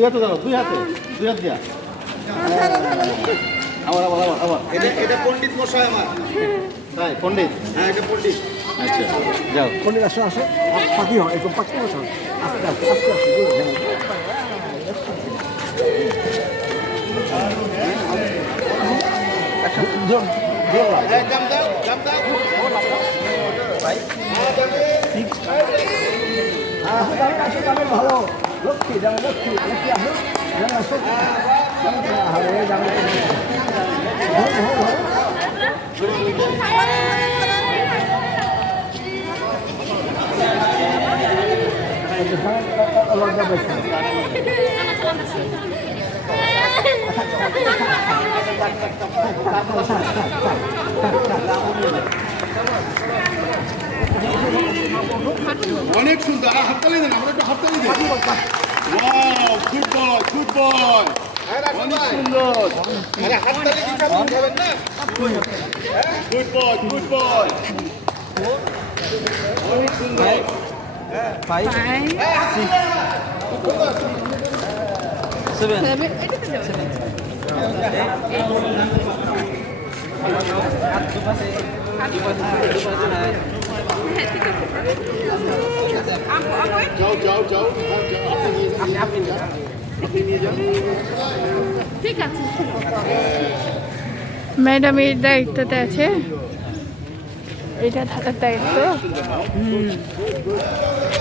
দুই হাতে ধরো, দুই হাতে, দুই হাত দিয়া। আবার আবার আবার আবার। এটা পণ্ডিত মশাই আমার। তাই পণ্ডিত? হ্যাঁ, এটা পণ্ডিত। আচ্ছা যাও। পণ্ডিত আসো আসো পাখি হয় এরকম পাখি বসো আস্তে আস্তে আস্তে আস্তে দাম দাও, দাম দাও। ভালো লক্ষ্মী যাও লক্ষ্মী লক্ষ্মী আসো যাও আসো আরে যাও অনেক সুন্দর। আর হাততালি দেন, আমরা একটু হাততালি দেন। Wow, good boy, good boy. অনেক সুন্দর। আরে হাততালি দিতে হবে না। Good boy, good boy. অনেক সুন্দর। 5 6 7 যাও যাও যাও আপনি নিয়ে যান। ঠিক আছে ম্যাডাম এর দায়িত্বতে আছে, এটা থাকার দায়িত্ব।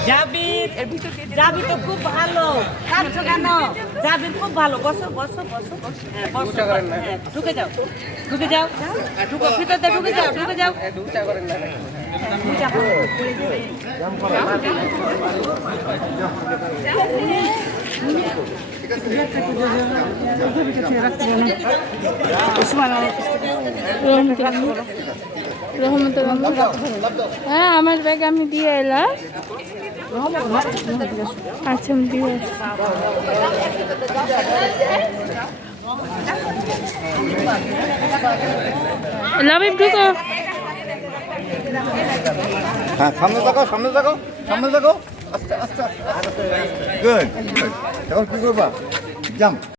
জাবির জাবির তো খুব ভালো। কাঁদছো কেন? জাবির খুব ভালো। বসো বসো বসো। হ্যাঁ, বসো। হ্যাঁ, ঢুকে যাও, ঢুকে যাও, ঢুকো ভিতরে ঢুকে যাও, ঢুকে যাও। হ্যাঁ আমার ব্যাগ আমি দিয়ে এলাম। আচ্ছা আমি দিয়ে আসছি। লাভিব ঢুকো। হ্যাঁ সামনে তাকাও, সামনে তাকাও, সামনে তাকাও। আস্তে আস্তে আস্তে। Good good. এখন কি করবা? জাম্প।